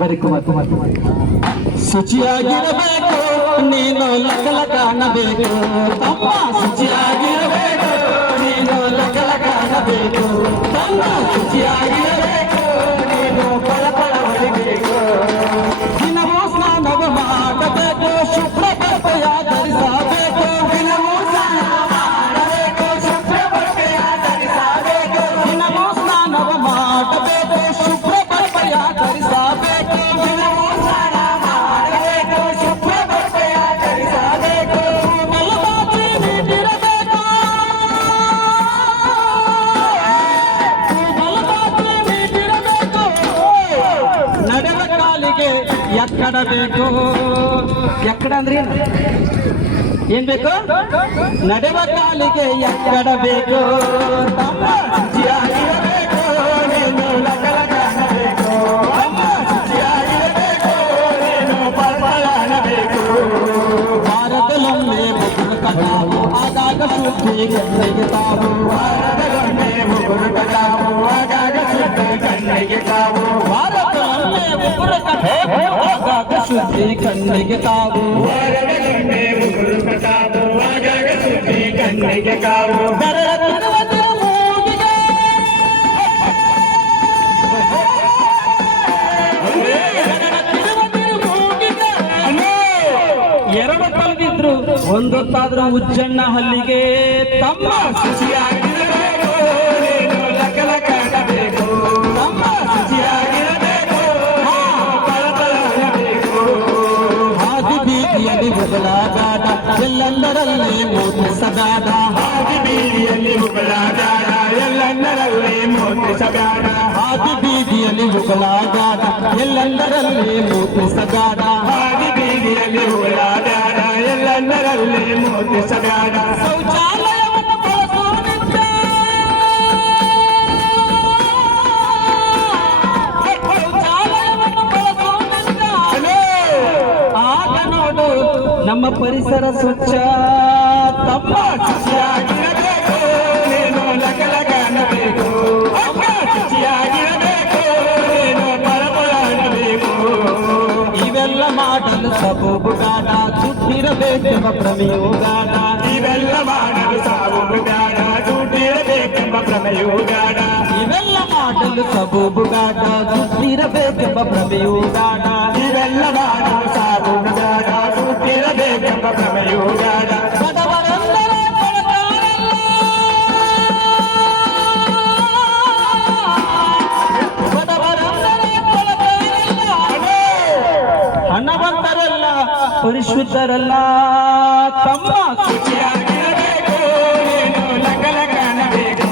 ಬರೀ ಕುಮಾರ್ ಕುಮಾರ್ ಕುಮಾರ್ ಶುಚಿಯಾಗಿರಬೇಕು ನೀನು ತಮ್ಮ ಶುಚಿಯಾಗಿರಬೇಕು ಎಕ್ಕಡ ಬೇಕು ಎಕ್ಕಡ ಅಂದ್ರೆ ಏನು ಏನ್ ಬೇಕು ನಡೆವ ಕಾಲಿಗೆ ಎಕ್ಕಡ ಬೇಕು ತಮ್ಮ ಶುಚಿಯಾಗಿರಬೇಕು, ನೀನು ಲಕಲ ಕಾಣಬೇಕು. ತಮ್ಮ ಶುಚಿಯಾಗಿರಬೇಕು, ನೀನು ಪಳಪಳ ಅನ್ನಬೇಕು. ವಾರದಲ್ಲೊಮ್ಮೆ ಮುಗುರು ಕಟಾವು ಆಗಾಗ ಶುದ್ಧಿ ಕಣ್ಣಿಗೆ ತಾವು ವಾರದಲ್ಲೊಮ್ಮೆ ಮುಗುರು ಕಟಾವು ಆಗಾಗ ಶುದ್ಧಿ ಕಣ್ಣಿಗೆ ತಾವು ವಾರದಲ್ಲೊಮ್ಮೆ ಮುಗುರು ಕಟಾವು ಸುದ್ದಿ ಕಣ್ಣಿಗೆ ತಾವು ಕಣ್ಣಿಗೆ ಎರಡು ಕಳೆದಿದ್ರು ಒಂದೊತ್ತಾದ್ರೂ ಉಜ್ಜಣ್ಣ ಹಲ್ಲಿಗೆ ತಮ್ಮ ಖುಷಿಯಾಗಿ ಬದಲಾಗಾಡ ಎಲ್ಲೆಲ್ಲರಲ್ಲಿ ಮೂರ್ತಿ ಸದಾಡ ಹಾದಿ ಬೀದಿಯಲ್ಲಿ ಮುಗುಳಾದಾಡ ಎಲ್ಲೆಲ್ಲರಲ್ಲಿ ಮೋತಿಸಬೇಡ ಹಾದಿ ಬೀದಿಯಲ್ಲಿ ಮುಗಲಾಗಾಡ ಎಲ್ಲೆಲ್ಲರಲ್ಲಿ ಮೂರ್ತಿ ಸಗಾಡ ಹಾದಿ ಬೀದಿಯಲ್ಲಿ ಮುಗುಳಾದಾಡ ಎಲ್ಲೆಲ್ಲರಲ್ಲಿ ಮೋತಿಸಬೇಡ ಶೌಚಾಲಯವನ್ನು ಬಳಸುವುದಿದ್ದ ನಮ್ಮ ಪರಿಸರ ಸ್ವಚ್ಛ ತಮ್ಮ ಶುಚಿಯಾಗಿರಬೇಕು ನೀನು ಲಕಲ ಕಾಣಬೇಕು ಅಮ್ಮ ಶುಚಿಯಾಗಿರಬೇಕು ನೀನು ಪಳಪಳ ಅನ್ನಬೇಕು ಇವೆಲ್ಲ ಮಾಡಲು ಸಬೂಬುಗಾಡ ದುಡ್ಡಿರಬೇಕೆಂಬ ಭ್ರಮೆಯುಗಾಡ ಇವೆಲ್ಲ ಮಾಡಲು ಸಾವು ಬೇಡ ದುಡ್ಡಿರಬೇಕೆಂಬ ಭ್ರಮೆಯುಗಾಡ ಇವೆಲ್ಲ ಮಾಡಲು ಸಬೂಬುಗಾಡ ದುಡ್ಡಿರಬೇಕೆಂಬ ಭ್ರಮೆಯುಗಾಡ ಇವೆಲ್ಲ ಹಣವಂತರಲ್ಲ ಪರಿಶುದ್ಧರಲ್ಲ ತಮ್ಮ ಶುಚಿಯಾಗಿರಬೇಕು ನೀನು ಲಕಲ ಕಾಣಬೇಕು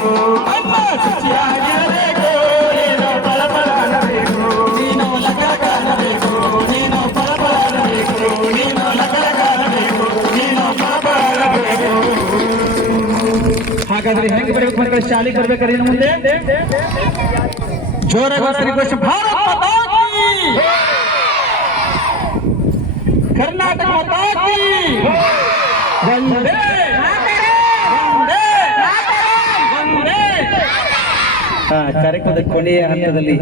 ಅಮ್ಮ ಶುಚಿಯಾಗಿರಬೇಕು ನೀನು ಪಳಪಳ ಅನ್ನಬೇಕು ನೀನು ಲಗರ ಕಾಣಬೇಕು ನೀನು ಪರಪರ ಅನ್ನಬೇಕು ನೀನು ಲಕಲ ಕಾಣಬೇಕು ನೀನು ಪಳಪಳ ಅನ್ನಬೇಕು ಹಾಗಾದ್ರೆ ಹೆಂಗ್ ಬರ್ಬೇಕು ಮಕ್ಕಳು ಶಾಲೆಗೆ ಬರ್ಬೇಕಾದ್ರೆ ಇನ್ನು ಮುಂದೆ ಜೋರಾಗಿ ಘೋಷ ಭಾರತ ಮಾತಾ ಕೀ! ಕರ್ನಾಟಕ ಬಾಕಿ ಕಾರ್ಯಕ್ರಮದ ಕೊನೆಯ ಹಂತದಲ್ಲಿ